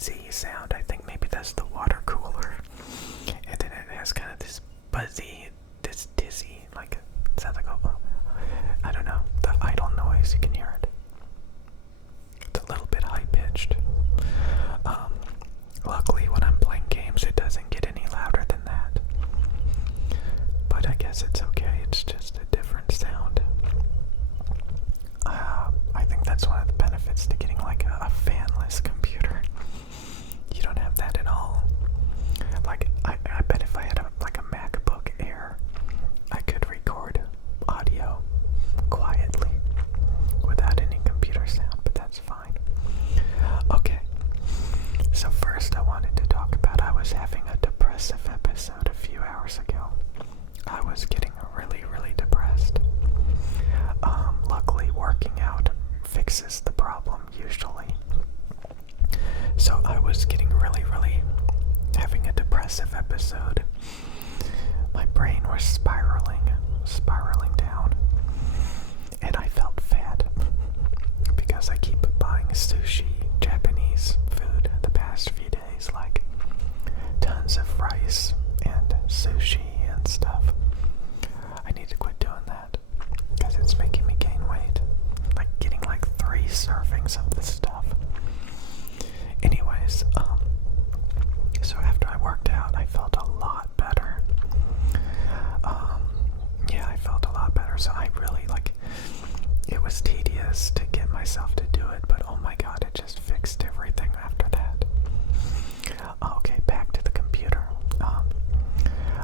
fizzy sound. I think maybe that's the water cooler. And then it has kind of this buzzy, this dizzy, like, it sounds like I don't know, the idle noise, you can hear it. It's a little bit high-pitched. Luckily, when I'm playing games, it doesn't get any louder than that. But I guess it's okay, it's just a different sound. I think that's one of the benefits to getting like a fanless computer. You don't have that at all. Like, I bet if I had a MacBook Air, I could record audio quietly without any computer sound, but that's fine. Okay, so first I wanted to talk about, I was having a depressive episode a few hours ago. I was getting really, really depressed. Luckily, working out fixes the problem usually. So I was getting really, really having a depressive episode. My brain was spiraling down, and I felt fat because I keep buying sushi, Japanese food the past few days, like tons of rice and sushi and stuff. I need to quit doing that because it's making me gain weight, like getting like 3 servings of this stuff. Anyways, so after I worked out, I felt a lot better. Yeah, I felt a lot better. So I really, like, it was tedious to get myself to do it, but oh my god, it just fixed everything after that. Okay, back to the computer.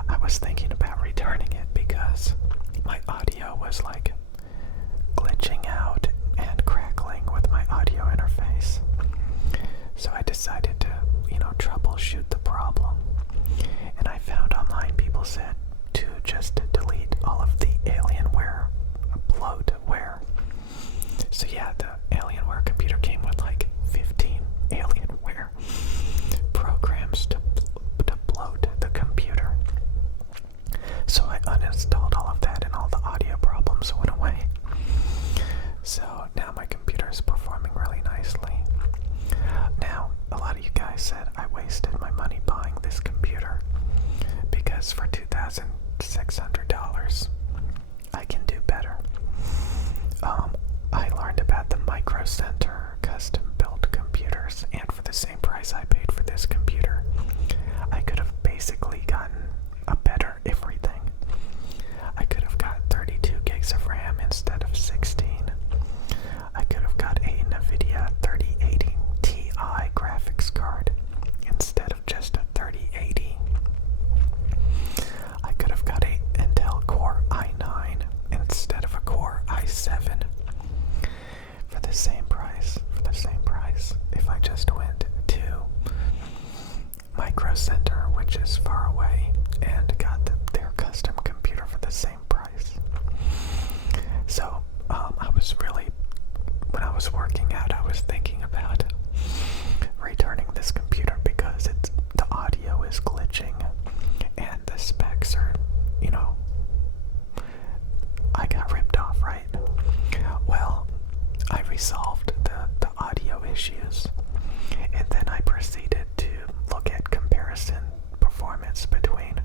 I was thinking about returning it because my audio was like glitching out and crackling with my audio interface. So I decided to, troubleshoot the problem. And I found online people said to just delete all of the Alienware bloatware. So yeah, the Alienware computer came with like 15 Alienware programs to bloat the computer. So I uninstalled all of that and all the audio problems went away. So now my computer is performing really nicely. Now, a lot of you guys said I wasted my money buying this computer because for $2,600 I can do better. I learned about the Micro Center custom-built computers, and for the same price I paid for this computer, I could have basically gotten a better everything. I could have got 32 gigs of RAM instead of 16. I could have got a NVIDIA 3080 Ti graphics card instead of just a 3080. I could have got a Intel Core i9 instead of a Core i7 for the same price. If I just went to Micro Center, which is far away, and got their custom computer for the same price. So I was really, when I was working out, I was thinking about returning this computer because the audio is glitching and the specs are, I got ripped off, right? Well, I resolved the audio issues, and then I proceeded to look at comparison performance between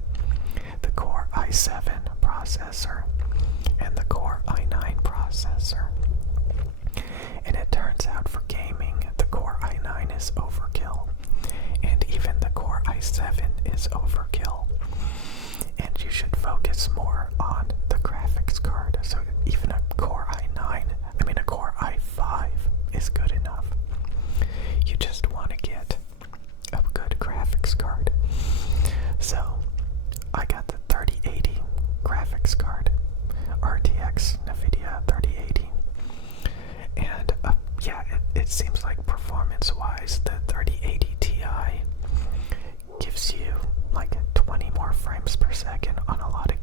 the Core i7 processor and the Core i9 processor. And it turns out for gaming, the Core i9 is overkill, and even the Core i7 is overkill. And you should focus more on the graphics card. So even a Core i5 is good enough. You just want to get a good graphics card. So I got the 3080 graphics card, RTX NVIDIA 3080. And yeah, it seems like performance-wise, the 3080 Ti gives you like 20 more frames per second on a lot of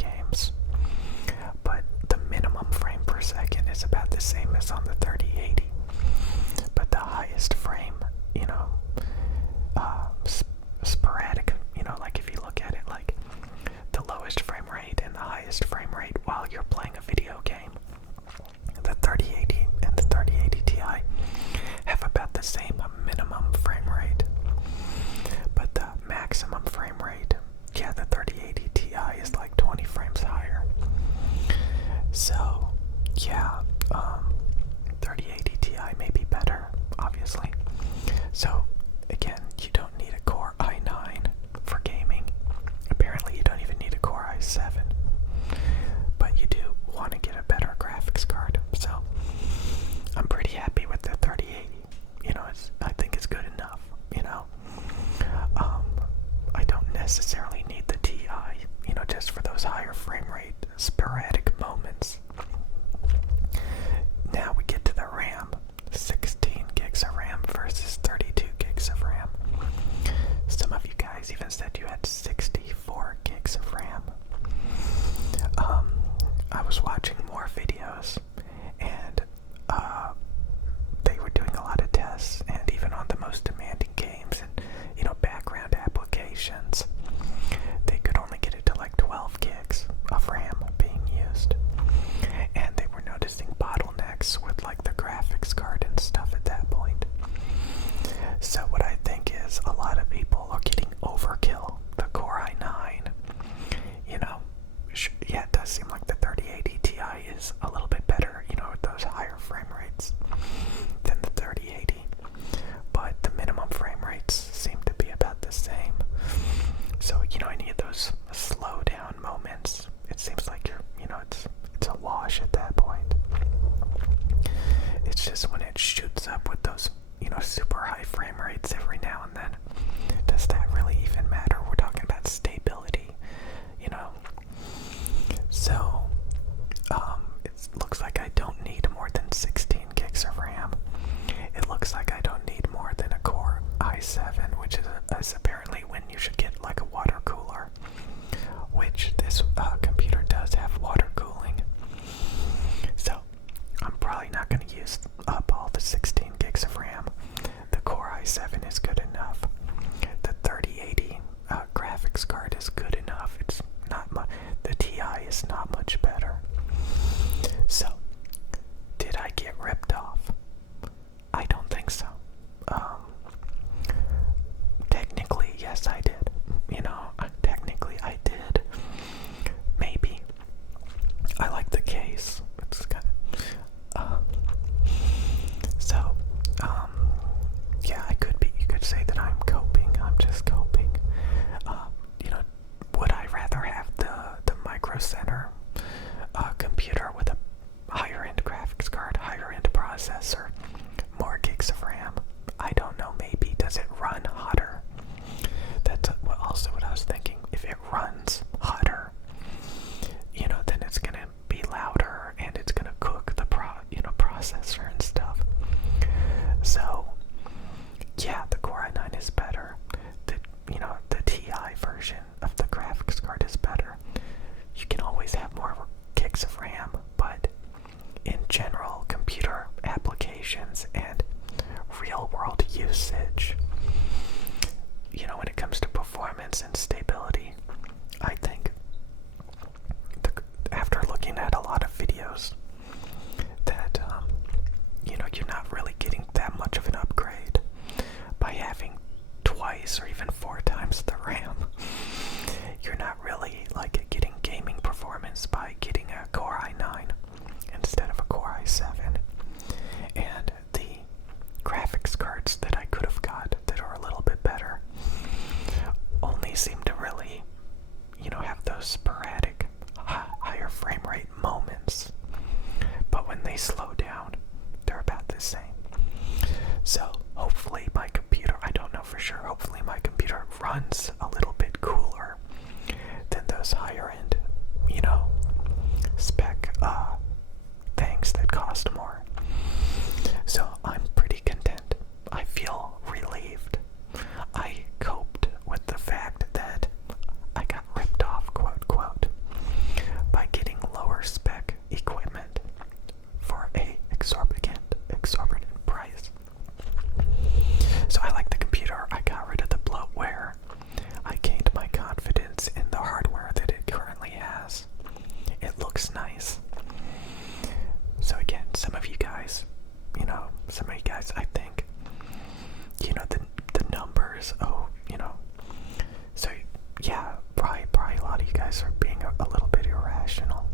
necessarily need the TI, just for those higher frame rate sporadic moments. Now we get to the RAM. 16 gigs of RAM versus 32 gigs of RAM. Some of you guys even said you had 64 gigs of RAM. I was watching more videos, and they were doing a lot of tests, and even on the most demanding games and background applications, they could only get it to like 12 gigs of RAM being used, and they were noticing bottlenecks with like the graphics card and stuff at that point. So what I think is a lot of people are getting overkill. The Core i9, yeah, it does seem like the 3080 Ti is a little bit better, with those higher frame rates than the 3080. But the minimum frame rates seem to be about the same. So, any of those slow down moments, it seems like it's a wash at that point. It's just when it shoots up with those, super high frame rates every now and then, does that really even matter? We're talking about stability, So, it looks like I don't need more than 16 gigs of RAM. It looks like I don't need more than a Core i7, which is apparently when you should get like a water cooler, which this computer does have water cooling. So, I'm probably not going to use up all the 16 gigs of RAM. The Core i7 is good enough. The 3080 graphics card is good enough. It's not much. The TI is not much better. So, did I get ripped off? I don't think so. Technically, yes, I did. Technically, I did. Maybe. I like the case. It's kind of. Yeah, you could say that I'm coping. I'm just coping. Would I rather have the Micro Center computer with a higher end graphics card, higher end processor, more gigs of RAM? I don't know, maybe. Does it run hotter? That's also what I was thinking. If it runs hotter, then it's gonna be louder and it's gonna cook the processor and stuff. So yeah, the Core i9 is better. The TI version of the graphics card is better. You can always have more gigs of RAM, but in general, computer applications and real world usage, when it comes to performance and stability, I think after looking at a lot of videos that you're not really getting that much of an upgrade by having twice or even 4 times the RAM. You're not really like getting gaming performance by getting a Core i9 instead of a Core i7. And the graphics cards that I could have got that are a little bit better only seem to really, have those sporadic higher frame rate moments. But when they slow down, they're about the same. So hopefully my computer, I don't know for sure, hopefully my computer runs a little bit cooler than those higher end, spec things that cost more. So I'm pretty content. I feel relieved. I coped with the fact that I got ripped off, quote, quote, by getting lower spec equipment for a exorbitant price. So I like the computer. I got rid of the bloatware. I gained my confidence in the hardware that it currently has. It looks nice. So again, some of you guys, I think, the numbers, so yeah, probably a lot of you guys are being a little bit irrational.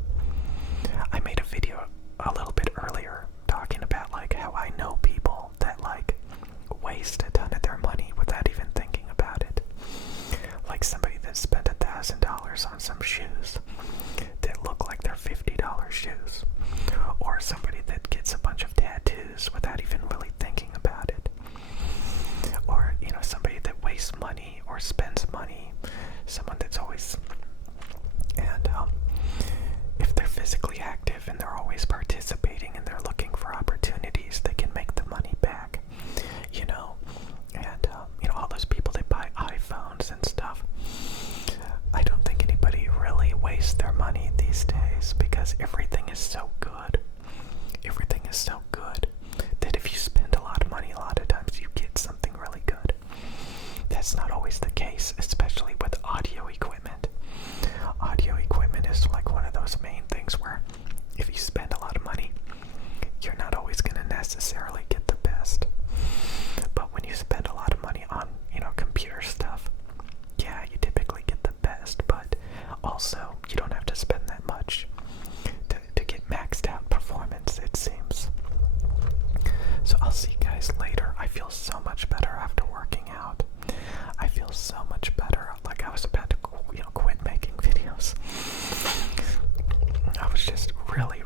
I made a video a little bit earlier talking about like how I know people that like waste a ton of their money without even thinking about it. Like somebody that spent $1,000 on some shoes that look like they're $50. because everything is so good. Everything is so good that if you spend a lot of money, a lot of times you get something really good. That's not always the case, especially with audio equipment. Audio equipment is like one of those main things where if you spend a lot of money, you're not always going to necessarily get the best. But when you spend a lot of money on, computer stuff, yeah, you typically get the best, but also you don't have to spend that much to get maxed out performance, it seems. So I'll see you guys later. I feel so much better after working out. I feel so much better. Like I was about to, quit making videos. I was just really,